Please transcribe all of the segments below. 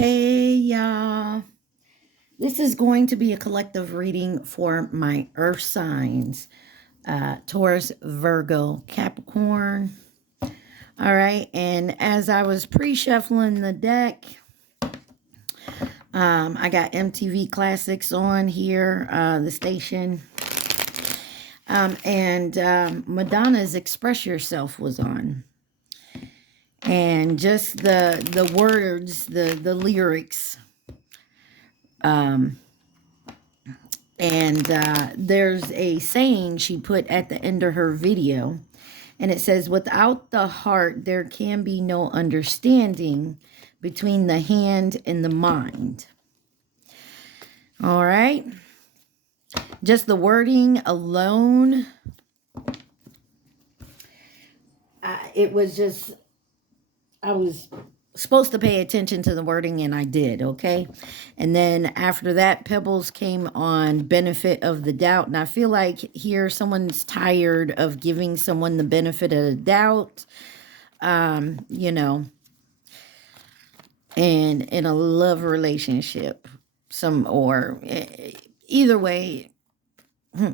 Hey, y'all. This is going to be a collective reading for my earth signs, Taurus, Virgo, Capricorn. All right. And as I was pre-shuffling the deck, I got MTV Classics on here, the station. And Madonna's Express Yourself was on. And just the words, the lyrics, and there's a saying she put at the end of her video, and it says, without the heart, there can be no understanding between the hand and the mind. All right. Just the wording alone, it was just, I was supposed to pay attention to the wording, and I did. Okay. And then after that, Pebbles came on benefit of the doubt. And I feel like here someone's tired of giving someone the benefit of the doubt, you know, and in a love relationship, or either way,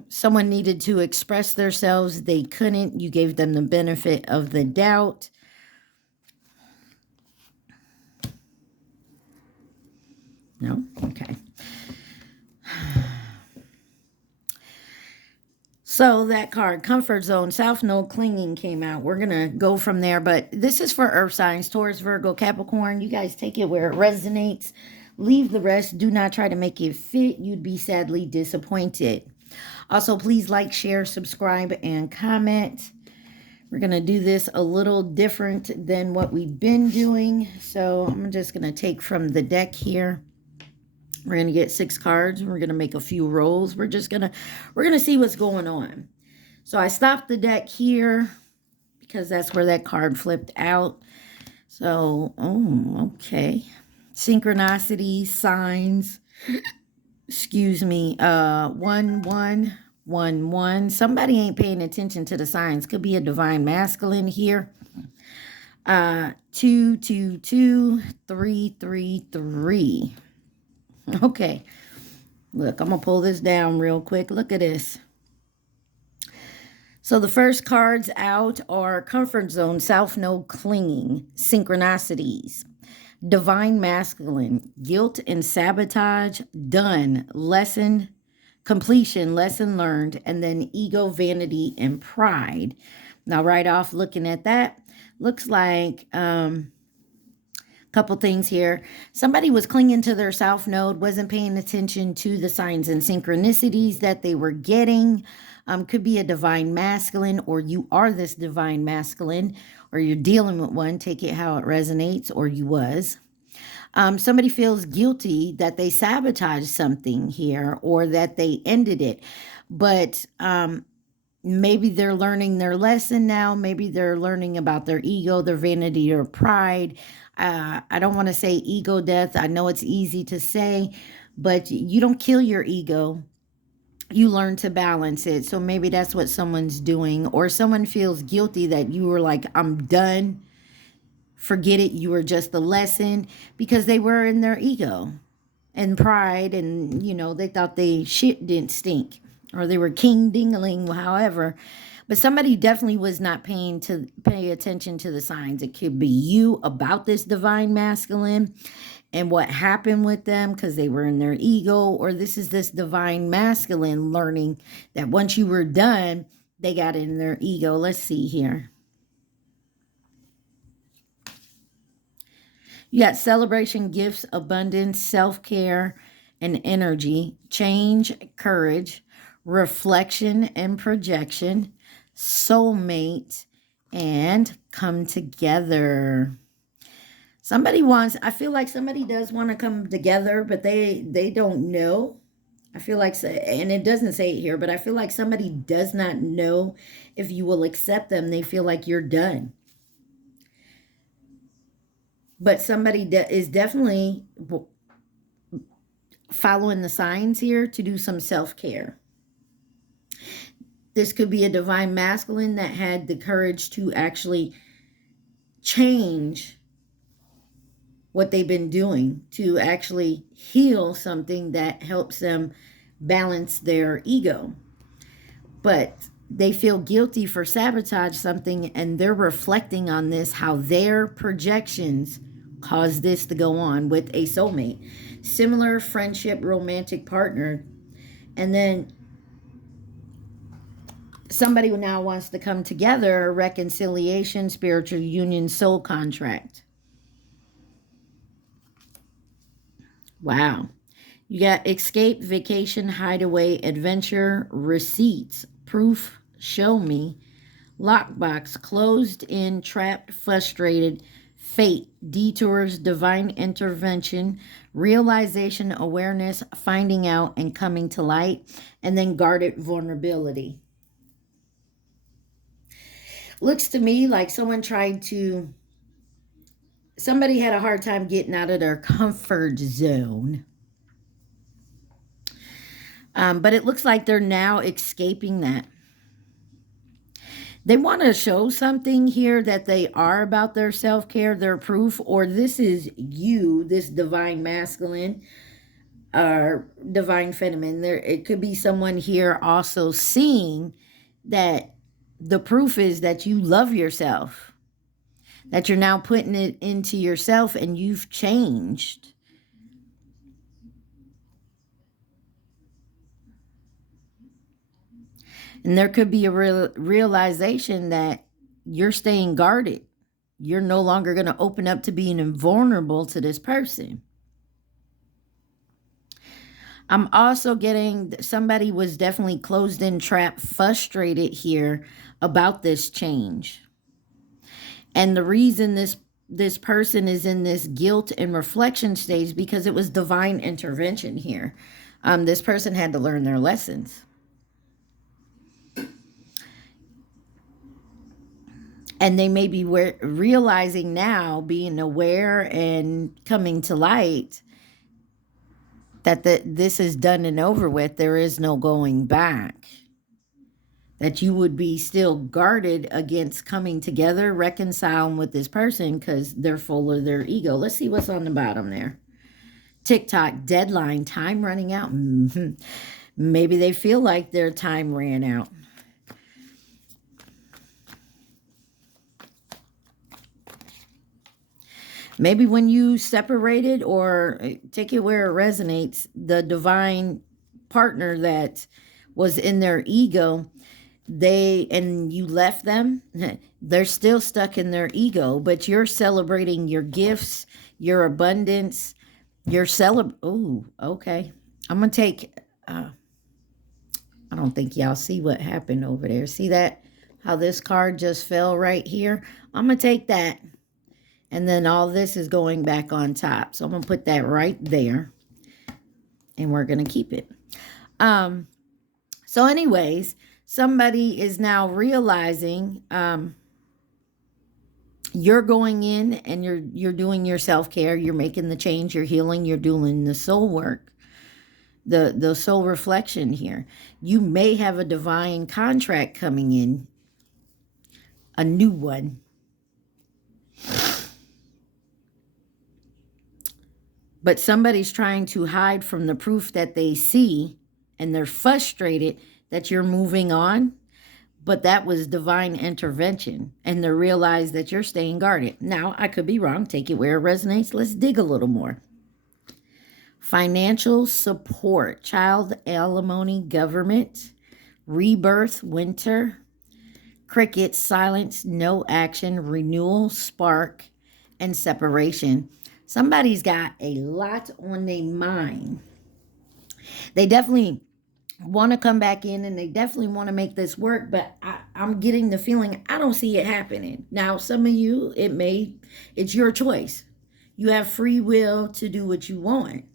someone needed to express themselves. They couldn't. You gave them the benefit of the doubt. No? Okay. So that card, Comfort Zone, South Node Clinging, came out. We're going to go from there. But this is for earth signs, Taurus, Virgo, Capricorn. You guys take it where it resonates. Leave the rest. Do not try to make it fit. You'd be sadly disappointed. Also, please like, share, subscribe, and comment. We're going to do this a little different than what we've been doing. So I'm just going to take from the deck here. We're going to get 6 cards. We're going to make a few rolls. We're going to see what's going on. So I stopped the deck here because that's where that card flipped out. So, okay. Synchronicity, signs. Excuse me. 1, 1, 1, 1. Somebody ain't paying attention to the signs. Could be a divine masculine here. 2, 2, 2, 3, 3, 3. Okay, look, I'm going to pull this down real quick. Look at this. So the first cards out are Comfort Zone, South Node Clinging, Synchronicities, Divine Masculine, Guilt and Sabotage, Done, Lesson, Completion, Lesson Learned, and then Ego, Vanity, and Pride. Now, right off looking at that, looks like... couple things here. Somebody was clinging to their South Node, wasn't paying attention to the signs and synchronicities that they were getting. Could be a divine masculine, or you are this divine masculine, or you're dealing with one. Take it how it resonates, or you was. Somebody feels guilty that they sabotaged something here, or that they ended it. But maybe they're learning their lesson now. Maybe they're learning about their ego, their vanity, or pride. I don't want to say ego death. I know it's easy to say, but you don't kill your ego. You learn to balance it. So maybe that's what someone's doing. Or someone feels guilty that you were like, I'm done. Forget it. You were just a lesson, because they were in their ego and pride. And, you know, they thought they shit didn't stink. Or they were king dingling, however. But somebody definitely was not pay attention to the signs. It could be you about this divine masculine and what happened with them because they were in their ego. Or this is this divine masculine learning that once you were done, they got in their ego. Let's see here. You got celebration, gifts, abundance, self-care, and energy, change, courage, reflection and projection, soulmate, and come together. Somebody wants, I feel like somebody does want to come together, but they don't know. I feel like, and it doesn't say it here, but I feel like somebody does not know if you will accept them. They feel like you're done. But somebody is definitely following the signs here to do some self-care. This could be a divine masculine that had the courage to actually change what they've been doing to actually heal something that helps them balance their ego. But they feel guilty for sabotage something, and they're reflecting on this, how their projections caused this to go on with a soulmate, similar friendship, romantic partner. And then somebody who now wants to come together, reconciliation, spiritual union, soul contract. Wow. You got escape, vacation, hideaway, adventure, receipts, proof, show me, lockbox, closed in, trapped, frustrated, fate, detours, divine intervention, realization, awareness, finding out, and coming to light, and then guarded vulnerability. Looks to me like somebody had a hard time getting out of their comfort zone. But it looks like they're now escaping that. They want to show something here that they are about their self-care, their proof, or this is you, this divine masculine or divine feminine. It could be someone here also seeing that the proof is that you love yourself, that you're now putting it into yourself and you've changed. And there could be a realization that you're staying guarded. You're no longer going to open up to being invulnerable to this person. I'm also getting somebody was definitely closed in, trapped, frustrated here about this change. And the reason this person is in this guilt and reflection stage because it was divine intervention here. This person had to learn their lessons. And they may be realizing now, being aware and coming to light, that this is done and over with. There is no going back. That you would be still guarded against coming together, reconciling with this person because they're full of their ego. Let's see what's on the bottom there. TikTok, deadline, time running out. Maybe they feel like their time ran out. Maybe when you separated, or take it where it resonates, the divine partner that was in their ego, and you left them, they're still stuck in their ego, but you're celebrating your gifts, your abundance, oh, okay. I'm going to take, I don't think y'all see what happened over there. See that? How this card just fell right here? I'm going to take that. And then all this is going back on top. So I'm going to put that right there. And we're going to keep it. So anyways, somebody is now realizing you're going in and you're doing your self-care. You're making the change. You're healing. You're doing the soul work. The soul reflection here. You may have a divine contract coming in. A new one. But somebody's trying to hide from the proof that they see, and they're frustrated that you're moving on. But that was divine intervention, and they realize that you're staying guarded. Now, I could be wrong. Take it where it resonates. Let's dig a little more. Financial support, child alimony, government, rebirth, winter, cricket, silence, no action, renewal, spark, and separation. Somebody's got a lot on their mind. They definitely want to come back in and they definitely want to make this work, but I'm getting the feeling I don't see it happening. Now, some of you, it's your choice. You have free will to do what you want.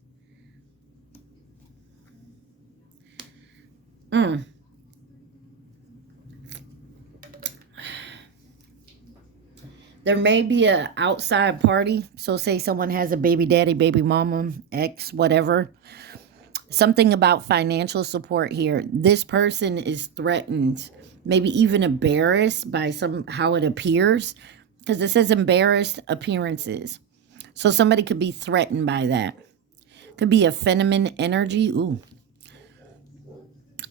There may be a outside party. So say someone has a baby daddy, baby mama, ex, whatever. Something about financial support here. This person is threatened, maybe even embarrassed by how it appears. Because it says embarrassed appearances. So somebody could be threatened by that. Could be a feminine energy. Ooh.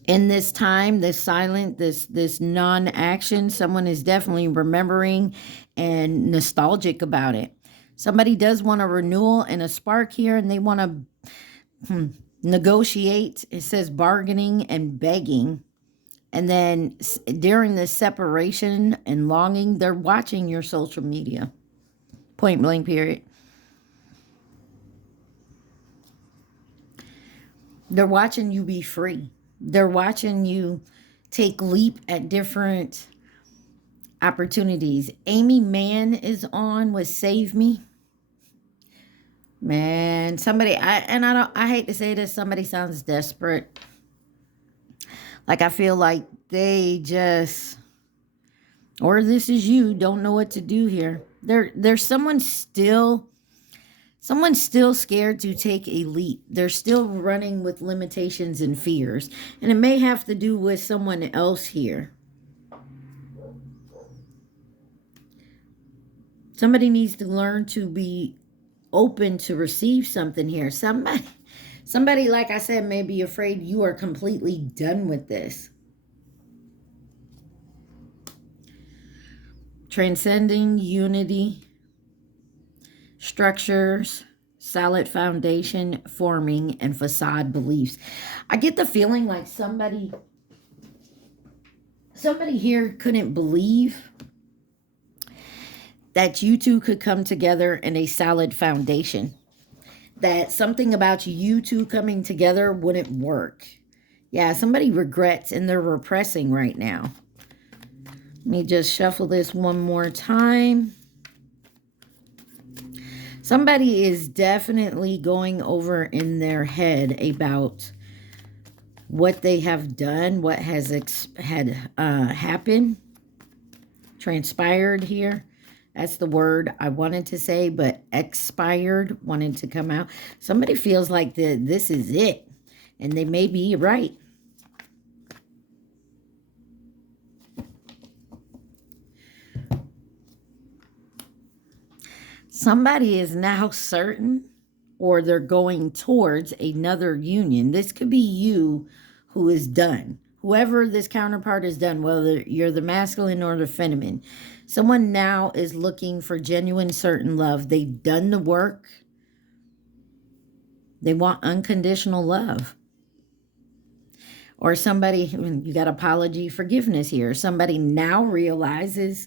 In this time, this silent, this non-action, someone is definitely remembering and nostalgic about it. Somebody does want a renewal and a spark here, and they want to negotiate. It says bargaining and begging. And then during the separation and longing, they're watching your social media. Point blank period. They're watching you be free. They're watching you take leap at different opportunities. Amy Mann is on with Save Me. Man, somebody, I hate to say this, somebody sounds desperate. Like I feel like they just, or this is you, don't know what to do here. There's someone still, someone's still scared to take a leap. They're still running with limitations and fears. And it may have to do with someone else here. Somebody needs to learn to be open to receive something here. Somebody, like I said, may be afraid you are completely done with this. Transcending unity, structures, solid foundation, forming, and facade beliefs. I get the feeling like somebody here couldn't believe that you two could come together in a solid foundation. That something about you two coming together wouldn't work. Yeah, somebody regrets and they're repressing right now. Let me just shuffle this one more time. Somebody is definitely going over in their head about what they have done, what has happened, transpired here. That's the word I wanted to say, but expired wanted to come out. Somebody feels like this is it, and they may be right. Somebody is now certain, or they're going towards another union. This could be you who is done. Whoever this counterpart is done, whether you're the masculine or the feminine. Someone now is looking for genuine, certain love. They've done the work. They want unconditional love. Or somebody, you got apology, forgiveness here. Somebody now realizes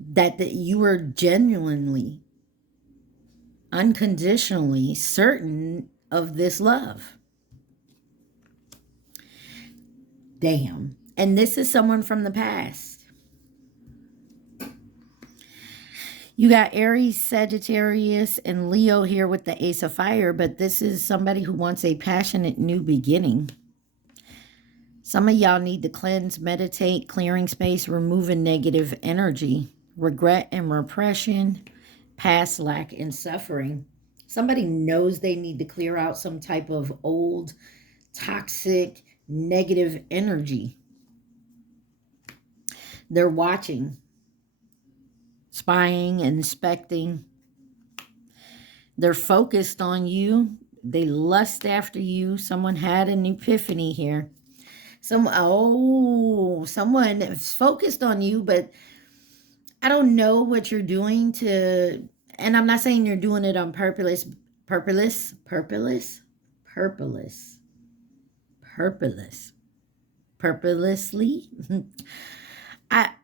that you were genuinely, unconditionally certain of this love. Damn. And this is someone from the past. You got Aries, Sagittarius, and Leo here with the Ace of Fire, but this is somebody who wants a passionate new beginning. Some of y'all need to cleanse, meditate, clearing space, removing negative energy, regret and repression, past lack and suffering. Somebody knows they need to clear out some type of old, toxic, negative energy. They're watching, spying, inspecting. They're focused on you. They lust after you. Someone had an epiphany here. Someone is focused on you, but I don't know what you're doing to, and I'm not saying you're doing it on purposelessly.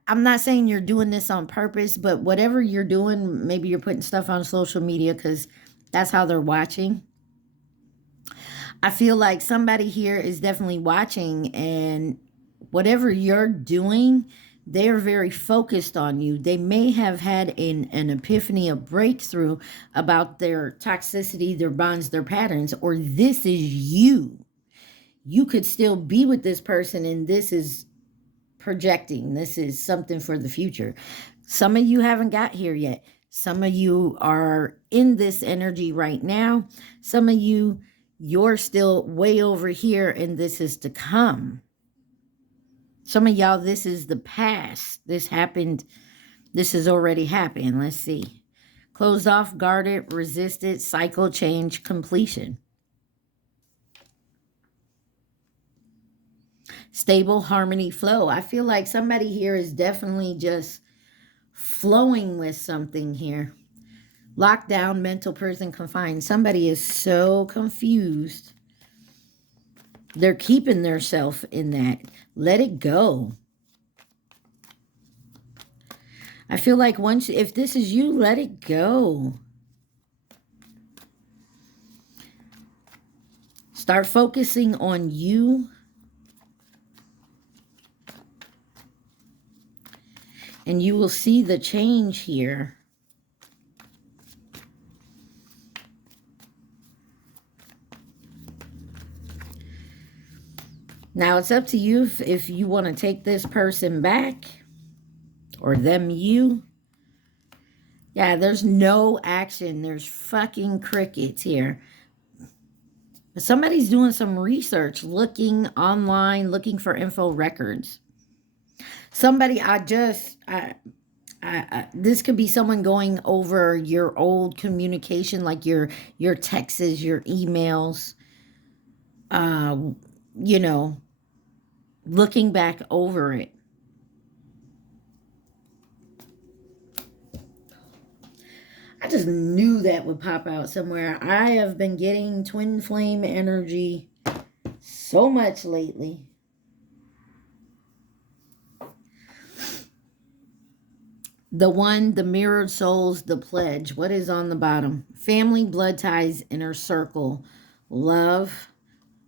I'm not saying you're doing this on purpose, but whatever you're doing, maybe you're putting stuff on social media because that's how they're watching. I feel like somebody here is definitely watching, and whatever you're doing, they're very focused on you. They may have had an epiphany, a breakthrough about their toxicity, their bonds, their patterns, or this is you. You could still be with this person, and this is projecting. This is something for the future. Some of you haven't got here yet. Some of you are in this energy right now. Some of you, you're still way over here, and this is to come. Some of y'all, this is the past. This happened. This has already happened. Let's see. Closed off, guarded, resisted, cycle, change, completion. Stable, harmony, flow. I feel like somebody here is definitely just flowing with something here. Lockdown, mental prison, confined. Somebody is so confused. They're keeping themselves in that. Let it go. I feel like once, if this is you, let it go. Start focusing on you. And you will see the change here. Now it's up to you if you want to take this person back or them you. Yeah, there's no action. There's fucking crickets here. But somebody's doing some research, looking online, looking for info records. Somebody, this could be someone going over your old communication, like your texts, your emails, you know, looking back over it. I just knew that would pop out somewhere. I have been getting twin flame energy so much lately. The one, the mirrored souls, the pledge. What is on the bottom? Family, blood ties, inner circle, love,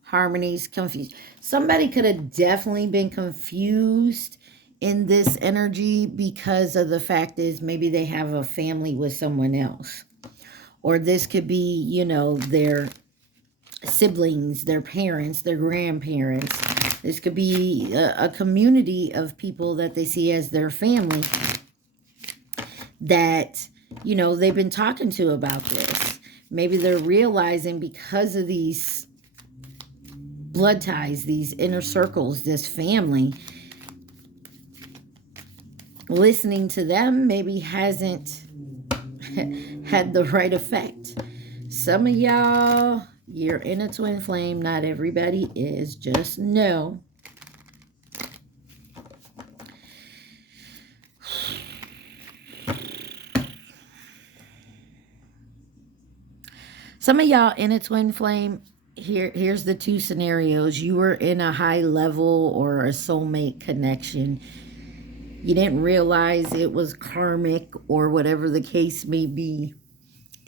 harmonies, confused. Somebody could have definitely been confused in this energy because of the fact is maybe they have a family with someone else. Or this could be, you know, their siblings, their parents, their grandparents. This could be a community of people that they see as their family that, you know, they've been talking to about this. Maybe they're realizing because of these blood ties, these inner circles, this family, listening to them maybe hasn't had the right effect. Some of y'all, you're in a twin flame. Not everybody is. Just know. Some of y'all in a twin flame, here's the two scenarios. You were in a high level or a soulmate connection. You didn't realize it was karmic or whatever the case may be.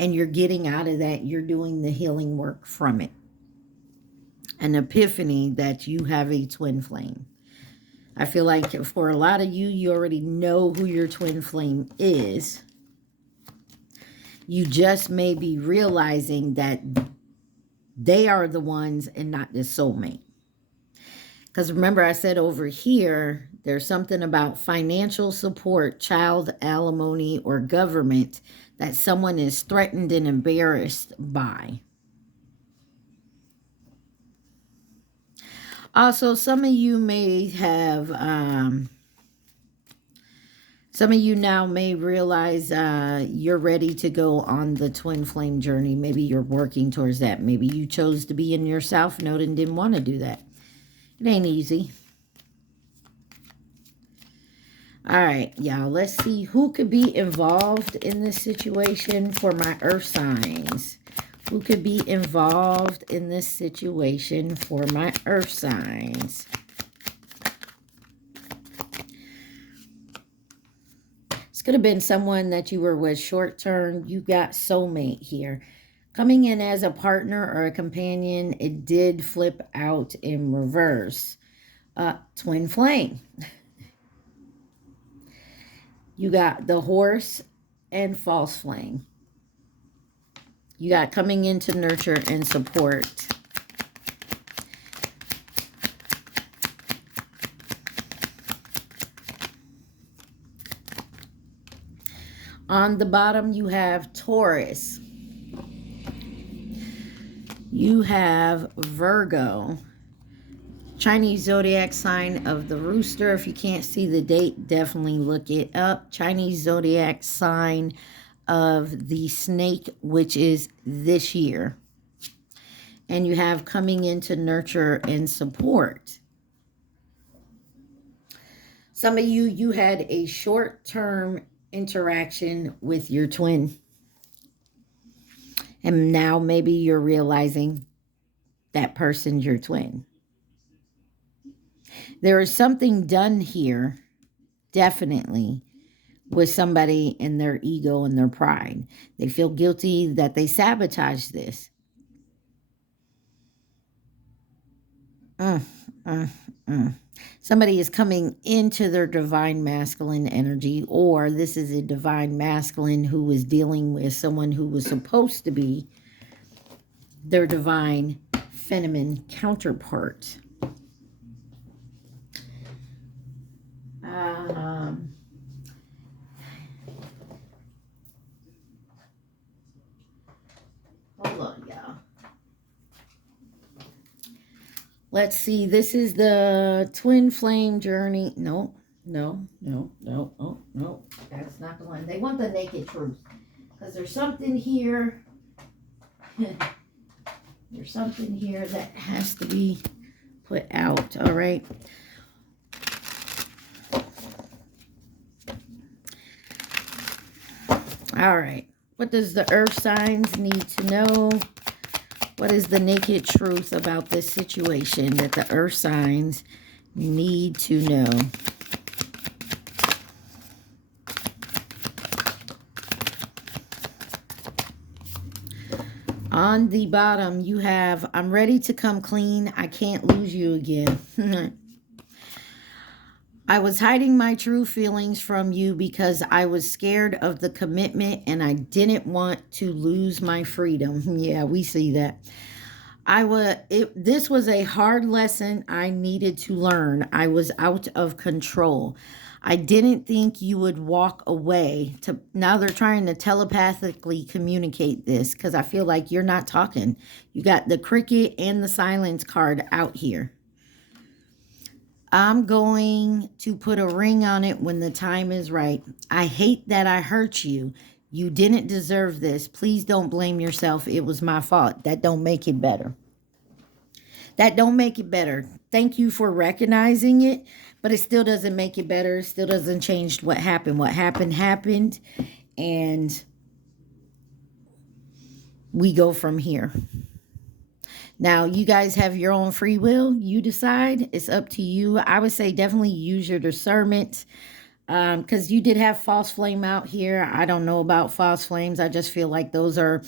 And you're getting out of that. You're doing the healing work from it. An epiphany that you have a twin flame. I feel like for a lot of you, you already know who your twin flame is. You just may be realizing that they are the ones and not the soulmate. Because remember I said over here, there's something about financial support, child alimony, or government that someone is threatened and embarrassed by. Also, some of you may have, some of you now may realize you're ready to go on the twin flame journey. Maybe you're working towards that. Maybe you chose to be in your South Node and didn't want to do that. It ain't easy. All right, y'all. Let's see who could be involved in this situation for my earth signs. Who could be involved in this situation for my earth signs? This could have been someone that you were with short term. You got soulmate here. Coming in as a partner or a companion, it did flip out in reverse. Twin flame. You got the horse and false flame. You got coming in to nurture and support. On the bottom, you have Taurus. You have Virgo. Chinese zodiac sign of the rooster. If you can't see the date, definitely look it up. Chinese zodiac sign of the snake, which is this year. And you have coming into nurture and support. Some of you, you had a short-term interaction with your twin. And now maybe you're realizing that person's your twin. There is something done here, definitely, with somebody in their ego and their pride. They feel guilty that they sabotaged this. Somebody is coming into their divine masculine energy, or this is a divine masculine who is dealing with someone who was supposed to be their divine feminine counterpart. Hold on, y'all. Let's see. This is the twin flame journey. No. Oh, no. That's not the one. They want the naked truth. Because there's something here. There's something here that has to be put out. All right. All right. What does the earth signs need to know? What is the naked truth about this situation that the earth signs need to know? On the bottom, you have, I'm ready to come clean. I can't lose you again. I was hiding my true feelings from you because I was scared of the commitment and I didn't want to lose my freedom. Yeah, we see that. This was a hard lesson I needed to learn. I was out of control. I didn't think you would walk away. Now they're trying to telepathically communicate this because I feel like you're not talking. You got the cricket and the silence card out here. I'm going to put a ring on it when the time is right. I hate that I hurt you. You didn't deserve this. Please don't blame yourself. It was my fault. That don't make it better. That don't make it better. Thank you for recognizing it, but it still doesn't make it better. It still doesn't change what happened. What happened, happened, and we go from here. Now, you guys have your own free will. You decide. It's up to you. I would say definitely use your discernment because you did have false flame out here. I don't know about false flames. I just feel like those are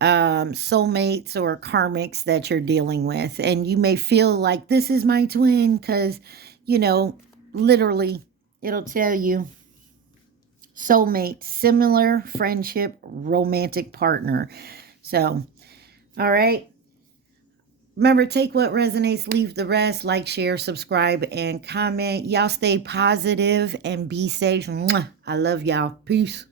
soulmates or karmics that you're dealing with. And you may feel like this is my twin because, you know, literally it'll tell you soulmate, similar friendship, romantic partner. So, all right. Remember, take what resonates, leave the rest. Like, share, subscribe, and comment. Y'all stay positive and be safe. Mwah. I love y'all. Peace.